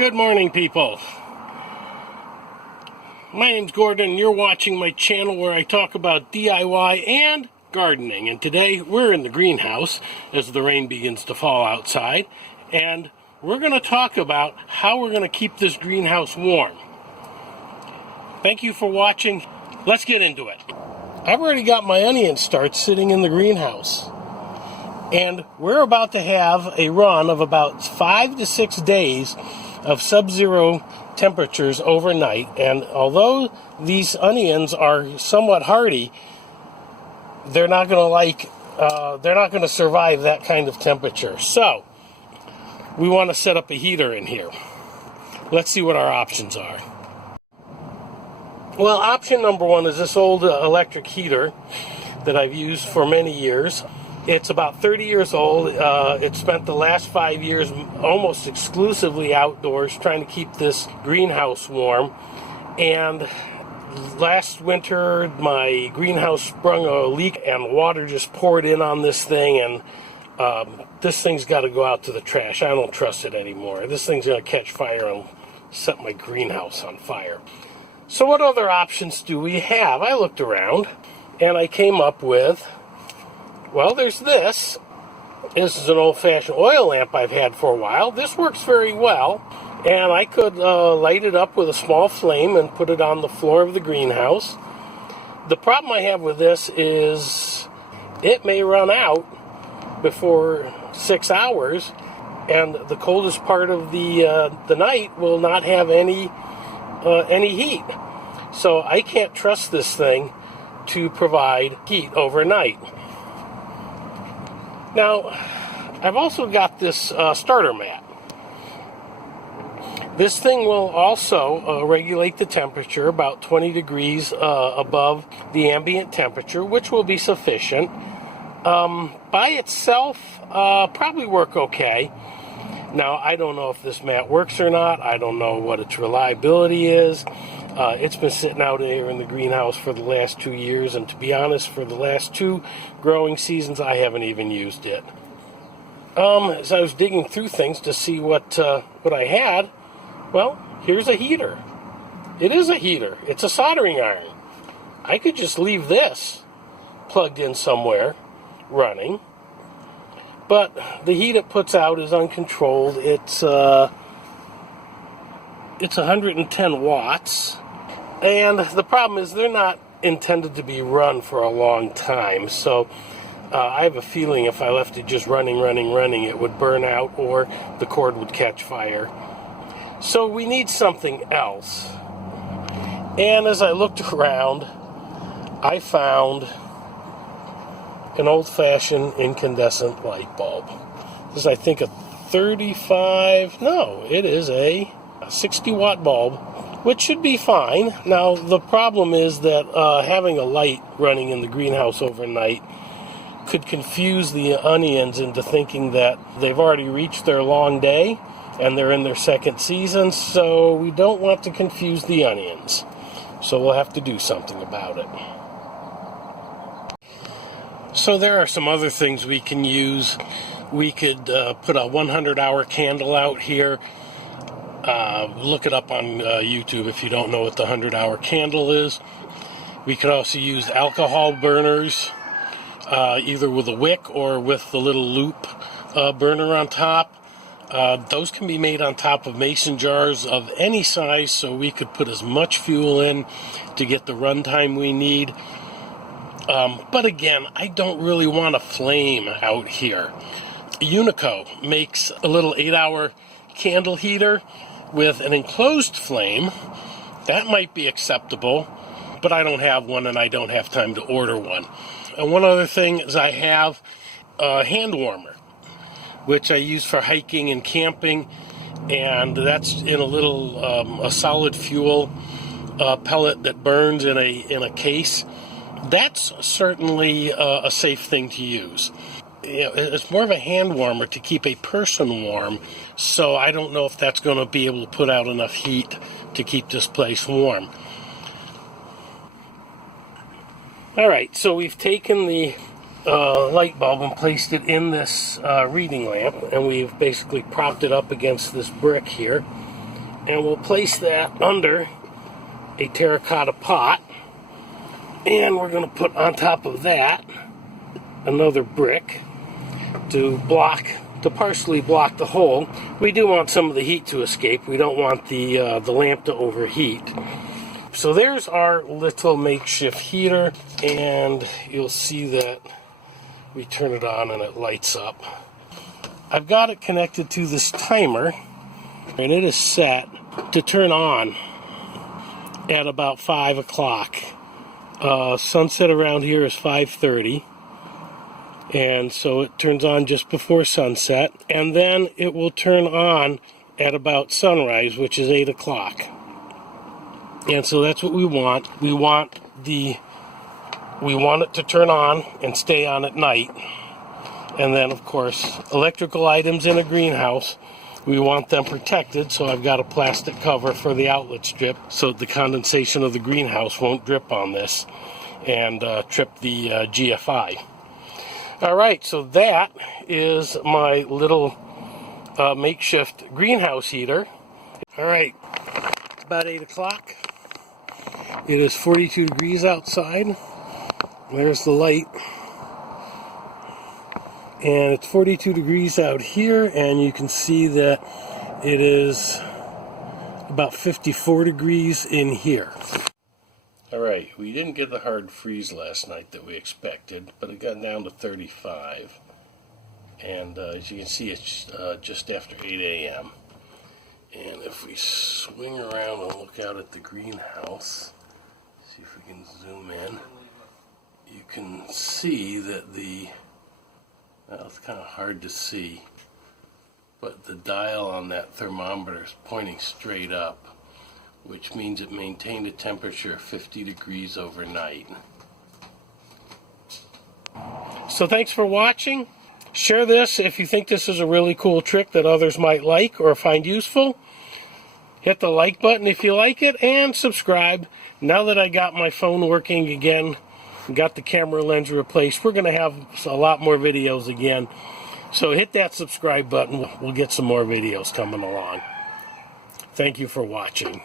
Good morning, people. My name's Gordon, and you're watching my channel where I talk about DIY and gardening. And today we're in the greenhouse as the rain begins to fall outside, and we're going to talk about how we're going to keep this greenhouse warm. Thank you for watching. Let's get into it. I've already got my onion starts sitting in the greenhouse, and we're about to have a run of about 5 to 6 days of sub-zero temperatures overnight. And although these onions are somewhat hardy, they're not going to survive that kind of temperature. So we want to set up a heater in here. Let's see what our options are. Well, option number one is this old electric heater that I've used for many years. It's about 30 years old. It spent the last 5 years almost exclusively outdoors trying to keep this greenhouse warm. And last winter, my greenhouse sprung a leak and water just poured in on this thing, and this thing's got to go out to the trash. I don't trust it anymore. This thing's going to catch fire and set my greenhouse on fire. So what other options do we have? I looked around and I came up with, well, there's this. This is an old-fashioned oil lamp I've had for a while. This works very well, and I could light it up with a small flame and put it on the floor of the greenhouse. The problem I have with this is it may run out before 6 hours, and the coldest part of the night will not have any heat. So I can't trust this thing to provide heat overnight. Now, I've also got this starter mat. This thing will also regulate the temperature about 20 degrees above the ambient temperature, which will be sufficient. By itself, probably work okay. Now, I don't know if this mat works or not. I don't know what its reliability is. It's been sitting out here in the greenhouse for the last 2 years, and to be honest, for the last 2 growing seasons, I haven't even used it. As I was digging through things to see what I had, well, here's a heater. It is a heater. It's a soldering iron. I could just leave this plugged in somewhere, running, but the heat it puts out is uncontrolled. It's 110 watts. And the problem is they're not intended to be run for a long time. So I have a feeling if I left it just running, it would burn out or the cord would catch fire. So we need something else. And as I looked around, I found an old-fashioned incandescent light bulb. This is, I think, a 35... No, it is a 60-watt bulb, which should be fine. Now, the problem is that having a light running in the greenhouse overnight could confuse the onions into thinking that they've already reached their long day and they're in their second season, so we don't want to confuse the onions. So we'll have to do something about it. So there are some other things we can use. We could put a 100-hour candle out here. Look it up on YouTube if you don't know what the 100-hour candle is. We could also use alcohol burners, either with a wick or with the little loop burner on top. Those can be made on top of mason jars of any size, so we could put as much fuel in to get the runtime we need. But again, I don't really want a flame out here. Unico makes a little 8-hour candle heater with an enclosed flame. That might be acceptable, but I don't have one and I don't have time to order one. And one other thing is I have a hand warmer, which I use for hiking and camping, and that's in a little a solid fuel pellet that burns in a case. That's certainly a safe thing to use. It's more of a hand warmer to keep a person warm, so I don't know if that's going to be able to put out enough heat to keep this place warm. Alright, so we've taken the light bulb and placed it in this reading lamp, and we've basically propped it up against this brick here. And we'll place that under a terracotta pot. And we're going to put on top of that another brick to partially block the hole. We do want some of the heat to escape. We don't want the lamp to overheat. So there's our little makeshift heater, and you'll see that we turn it on and it lights up. I've got it connected to this timer, and it is set to turn on at about 5 o'clock. Sunset around here is 5:30, and so it turns on just before sunset, and then it will turn on at about sunrise, which is 8 o'clock. And so that's what we want. We want it to turn on and stay on at night. And then, of course, electrical items in a greenhouse, we want them protected, so I've got a plastic cover for the outlet strip so the condensation of the greenhouse won't drip on this and trip the GFI. All right, so that is my little makeshift greenhouse heater. All right, it's about 8 o'clock. It is 42 degrees outside. There's the light. And it's 42 degrees out here, and you can see that it is about 54 degrees in here. Alright, we didn't get the hard freeze last night that we expected, but it got down to 35. And as you can see, it's just after 8 a.m. And if we swing around and look out at the greenhouse, see if we can zoom in, you can see that well, it's kind of hard to see, but the dial on that thermometer is pointing straight up, which means it maintained a temperature of 50 degrees overnight. So thanks for watching. Share this if you think this is a really cool trick that others might like or find useful. Hit the like button if you like it, and subscribe. Now that I got my phone working again, got the camera lens replaced, we're going to have a lot more videos again. So hit that subscribe button. We'll get some more videos coming along. Thank you for watching.